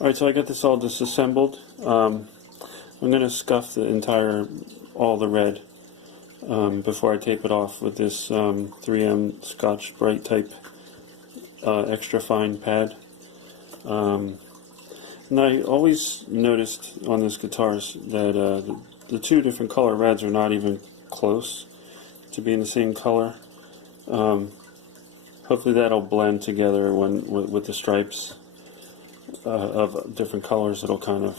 Alright, so I got this all disassembled. I'm going to scuff all the red before I tape it off with this 3M Scotch-Brite type extra fine pad. And I always noticed on these guitars that the two different color reds are not even close to being the same color. Hopefully that'll blend together with the stripes of different colors. It'll kind of,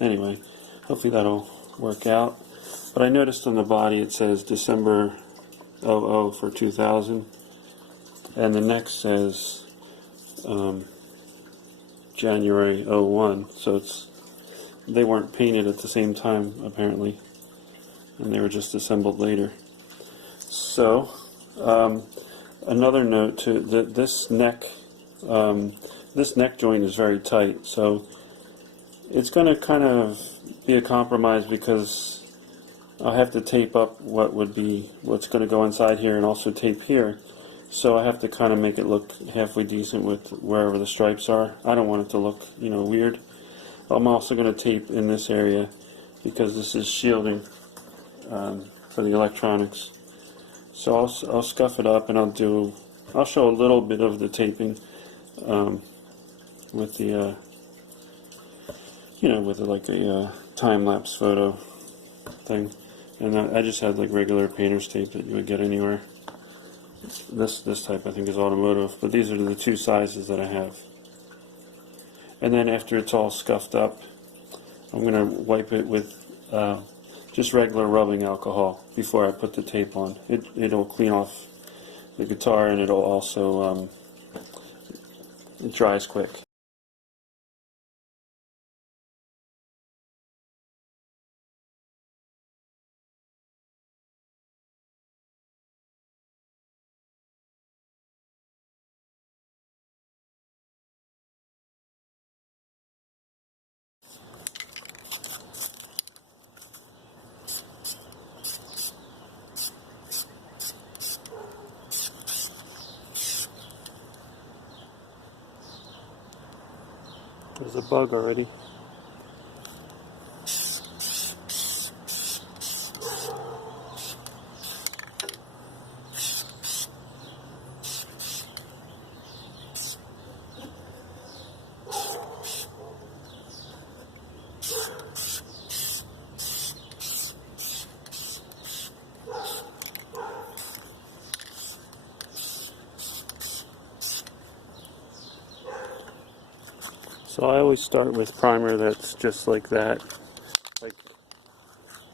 anyway, hopefully that'll work out. But I noticed on the body it says December 00 for 2000, and the neck says January 01, so they weren't painted at the same time apparently, and they were just assembled later. So another note to this neck joint is very tight, so it's going to kind of be a compromise because I'll have to tape up what's going to go inside here and also tape here. So I have to kind of make it look halfway decent with wherever the stripes are. I don't want it to look, weird. I'm also going to tape in this area because this is shielding for the electronics. So I'll scuff it up and I'll show a little bit of the taping with the with like a time-lapse photo thing. And I just had like regular painter's tape that you would get anywhere. This type I think is automotive, but these are the two sizes that I have. And then after it's all scuffed up, I'm going to wipe it with just regular rubbing alcohol before I put the tape on. It'll clean off the guitar, and it'll also it dries quick. There's a bug already. So I always start with primer that's just like that. Like,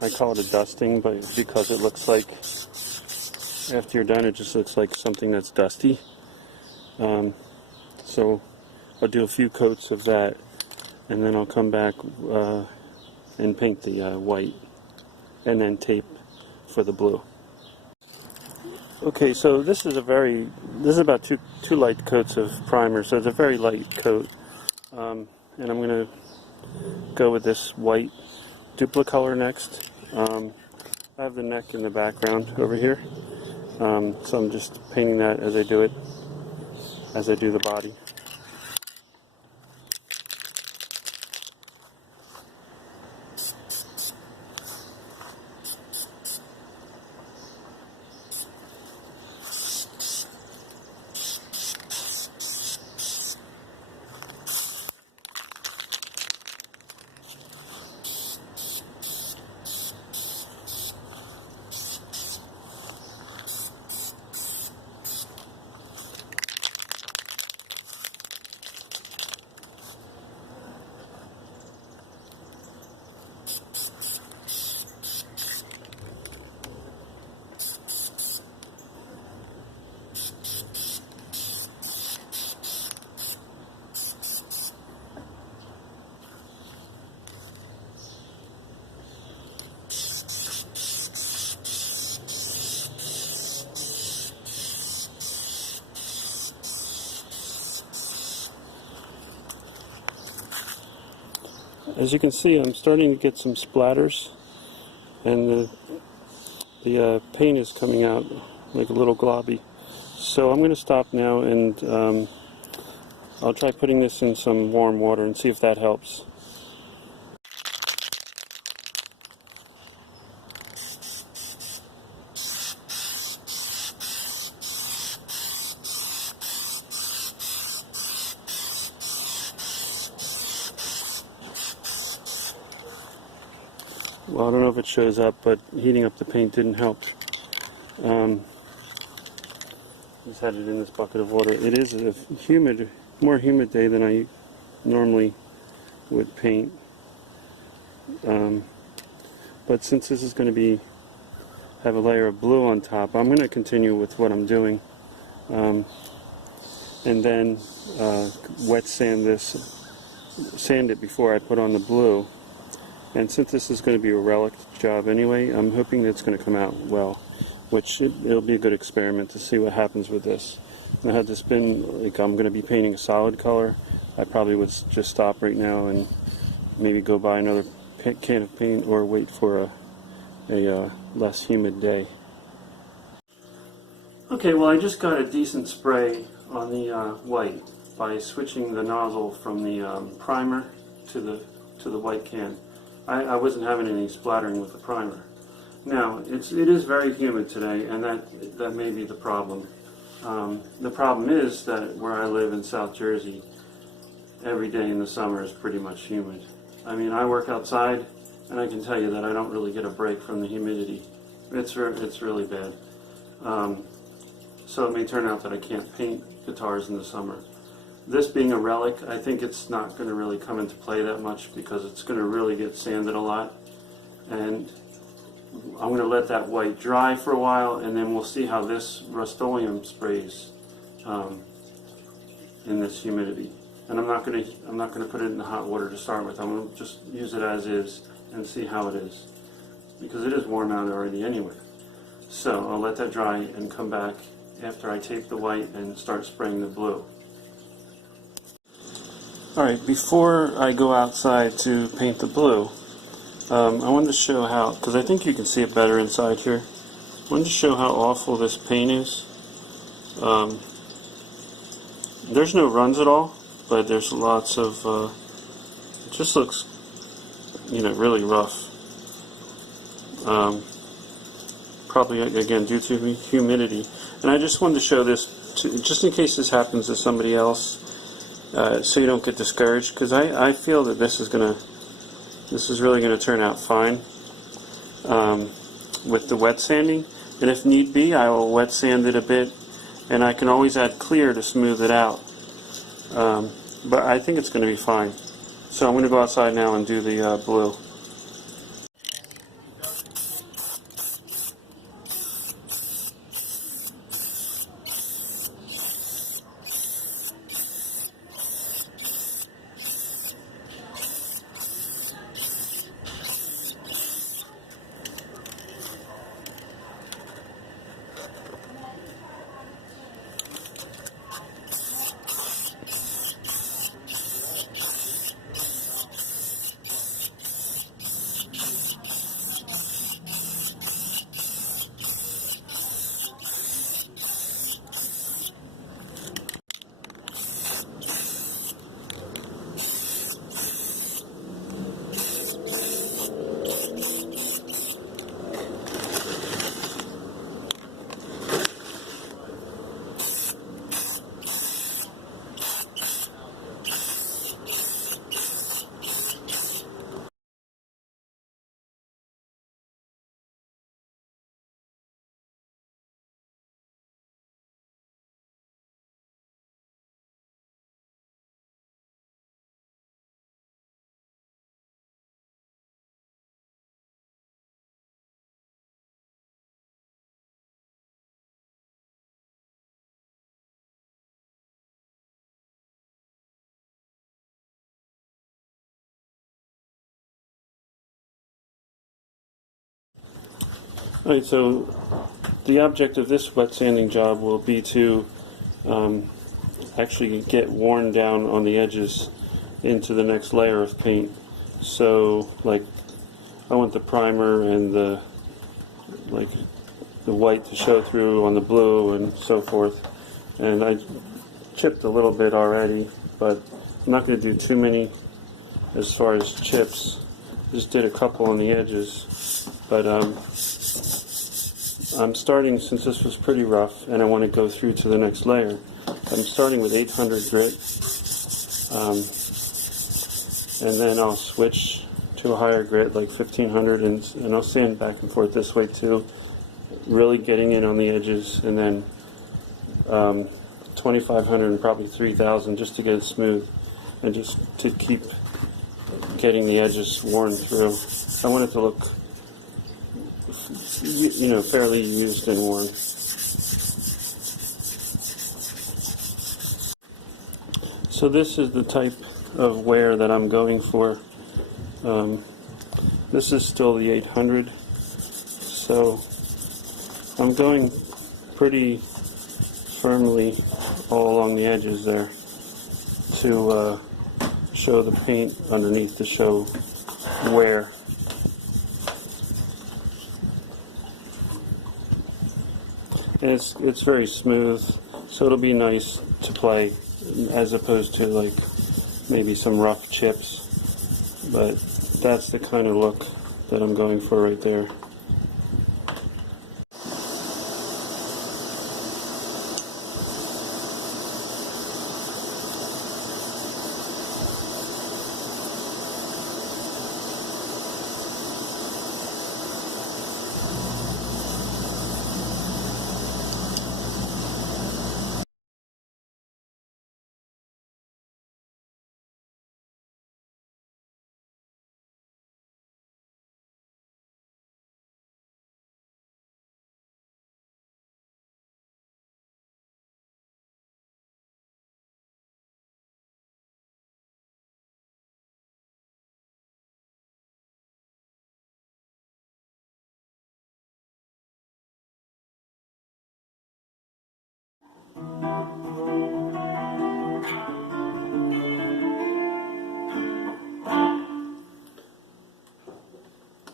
I call it a dusting, but because it looks like after you're done it just looks like something that's dusty. So I'll do a few coats of that, and then I'll come back and paint the white, and then tape for the blue. Okay, so this is about two light coats of primer, so it's a very light coat. And I'm going to go with this white duplicolor next. I have the neck in the background over here, so I'm just painting that as I do the body. As you can see, I'm starting to get some splatters, and the paint is coming out like a little globby. So I'm going to stop now and I'll try putting this in some warm water and see if that helps. Well, I don't know if it shows up, but heating up the paint didn't help. Just had it in this bucket of water. It is a more humid day than I normally would paint. But since this is going to have a layer of blue on top, I'm going to continue with what I'm doing. And then wet sand it before I put on the blue. And since this is going to be a Relic job anyway, I'm hoping it's going to come out well, which it'll be a good experiment to see what happens with this. Now, had this been like I'm going to be painting a solid color, I probably would just stop right now and maybe go buy another can of paint or wait for a less humid day. Okay, well, I just got a decent spray on the white by switching the nozzle from the primer to the white can. I wasn't having any splattering with the primer. Now, it is very humid today, and that may be the problem. The problem is that where I live in South Jersey, every day in the summer is pretty much humid. I mean, I work outside, and I can tell you that I don't really get a break from the humidity. It's really bad. So it may turn out that I can't paint guitars in the summer. This being a Relic, I think it's not going to really come into play that much because it's going to really get sanded a lot. And I'm going to let that white dry for a while, and then we'll see how this Rustoleum sprays in this humidity. And I'm not going to put it in the hot water to start with. I'm going to just use it as is and see how it is, because it is warm out already anyway. So I'll let that dry and come back after I tape the white and start spraying the blue. Alright, before I go outside to paint the blue, I wanted to show how, because I think you can see it better inside here, I wanted to show how awful this paint is. There's no runs at all, but there's lots of, it just looks, really rough. Probably, again, due to humidity. And I just wanted to show this, just in case this happens to somebody else, so you don't get discouraged, because I feel that this is really going to turn out fine with the wet sanding. And if need be, I will wet sand it a bit, and I can always add clear to smooth it out. But I think it's going to be fine. So I'm going to go outside now and do the blue. Alright, so the object of this wet sanding job will be to actually get worn down on the edges into the next layer of paint. So, like, I want the primer and the white to show through on the blue and so forth. And I chipped a little bit already, but I'm not going to do too many as far as chips. Just did a couple on the edges, but I'm starting, since this was pretty rough and I want to go through to the next layer, I'm starting with 800 grit, and then I'll switch to a higher grit like 1500, and I'll sand back and forth this way too, really getting in on the edges, and then 2500 and probably 3000 just to get it smooth and just to keep getting the edges worn through. I want it to look, you know, fairly used and worn. So this is the type of wear that I'm going for. This is still the 800, so I'm going pretty firmly all along the edges there to show the paint underneath to show wear. And it's very smooth, so it'll be nice to play as opposed to like maybe some rough chips, but that's the kind of look that I'm going for right there.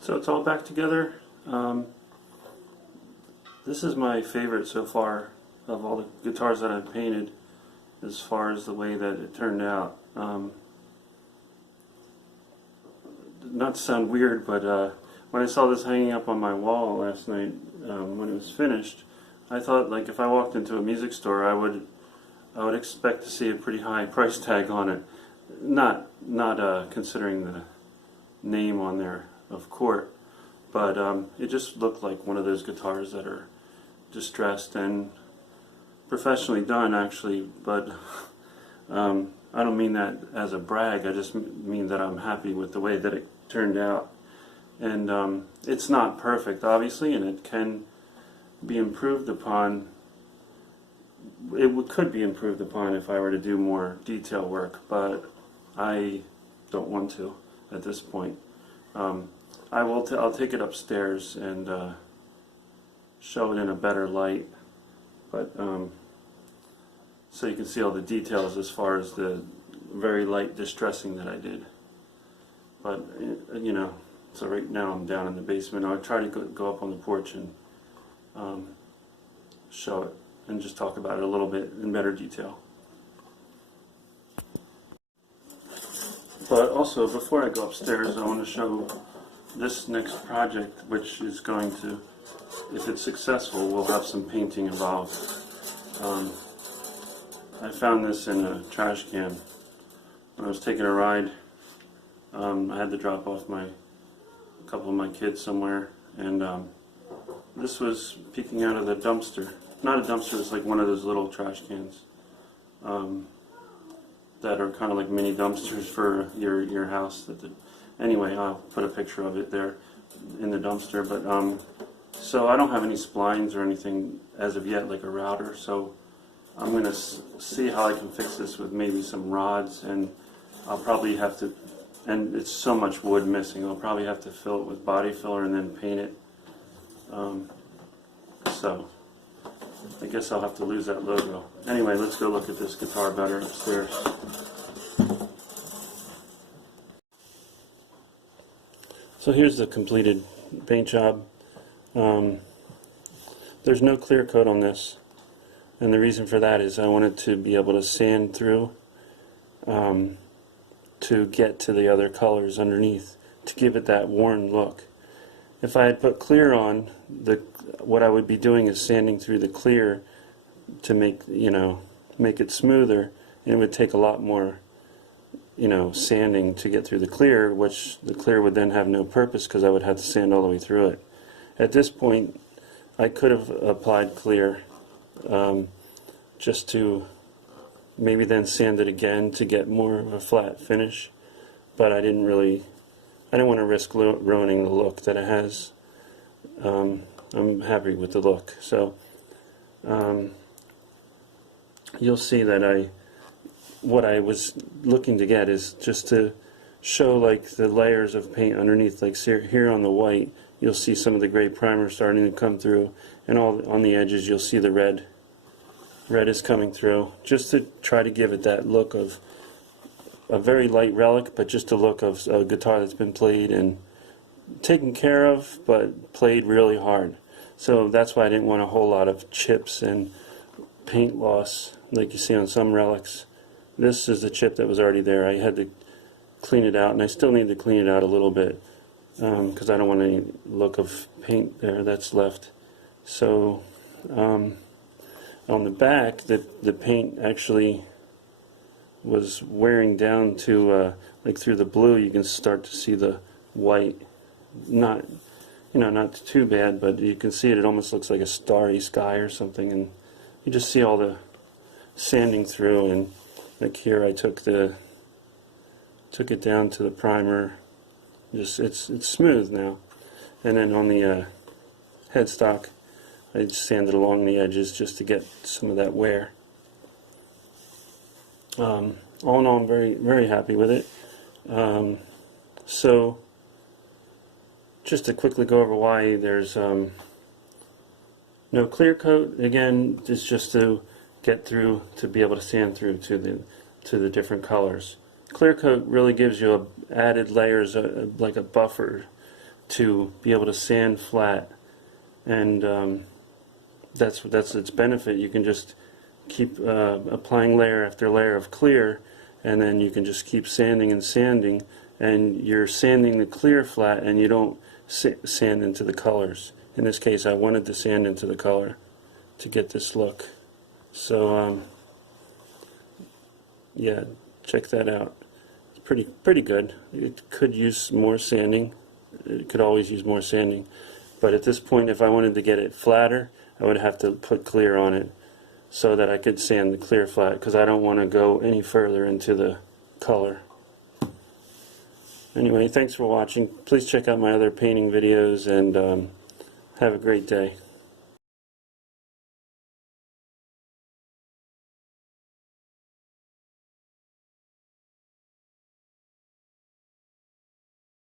So it's all back together. This is my favorite so far of all the guitars that I've painted, as far as the way that it turned out. Not to sound weird, but when I saw this hanging up on my wall last night when it was finished, I thought, like, if I walked into a music store, I would expect to see a pretty high price tag on it. Not considering the name on there of Court, but it just looked like one of those guitars that are distressed and professionally done, actually. But I don't mean that as a brag. I just mean that I'm happy with the way that it turned out. And it's not perfect, obviously, and it can be improved upon. It could be improved upon if I were to do more detail work, but I don't want to at this point. I'll take it upstairs and show it in a better light, but so you can see all the details as far as the very light distressing that I did. But you know, so right now I'm down in the basement. I'll try to go up on the porch and show it and just talk about it a little bit in better detail. But also, before I go upstairs, I want to show this next project, which is going to, if it's successful, we'll have some painting involved. I found this in a trash can when I was taking a ride. I had to drop off a couple of my kids somewhere, and this was peeking out of the dumpster. Not a dumpster, it's like one of those little trash cans that are kind of like mini dumpsters for your house. Anyway, I'll put a picture of it there in the dumpster. But so I don't have any splines or anything as of yet, like a router. So I'm going to see how I can fix this with maybe some rods, and I'll probably have to. And it's so much wood missing. I'll probably have to fill it with body filler and then paint it. So I guess I'll have to lose that logo. Anyway, let's go look at this guitar better upstairs. So here's the completed paint job. There's no clear coat on this, and the reason for that is I wanted to be able to sand through to get to the other colors underneath to give it that worn look. If I had put clear on, what I would be doing is sanding through the clear to make it smoother, and it would take a lot more sanding to get through the clear, which the clear would then have no purpose because I would have to sand all the way through it. At this point I could have applied clear just to maybe then sand it again to get more of a flat finish, but I didn't want to risk ruining the look that it has. I'm happy with the look. So you'll see that what I was looking to get is just to show like the layers of paint underneath. Like here on the white you'll see some of the gray primer starting to come through, and all on the edges you'll see the red is coming through, just to try to give it that look of a very light relic, but just a look of a guitar that's been played and taken care of, but played really hard. So that's why I didn't want a whole lot of chips and paint loss like you see on some relics. This is the chip that was already there. I had to clean it out, and I still need to clean it out a little bit because I don't want any look of paint there that's left. So on the back, the paint actually was wearing down to like through the blue. You can start to see the white. Not too bad, but you can see it. It almost looks like a starry sky or something, and you just see all the sanding through. And like here, I took it down to the primer. Just it's smooth now. And then on the headstock, I just sanded along the edges just to get some of that wear. All in all, I'm very, very happy with it. So just to quickly go over why there's no clear coat. Again, it's just to get through, to be able to sand through to the different colors. Clear coat really gives you added layers, like a buffer, to be able to sand flat, and that's its benefit. You can just keep applying layer after layer of clear, and then you can just keep sanding and sanding, and you're sanding the clear flat, and you don't sand into the colors. In this case, I wanted to sand into the color to get this look. So yeah, check that out. It's pretty good. It could use more sanding. It could always use more sanding, but at this point, if I wanted to get it flatter, I would have to put clear on it so that I could sand the clear flat, because I don't want to go any further into the color. Anyway, thanks for watching. Please check out my other painting videos, and have a great day.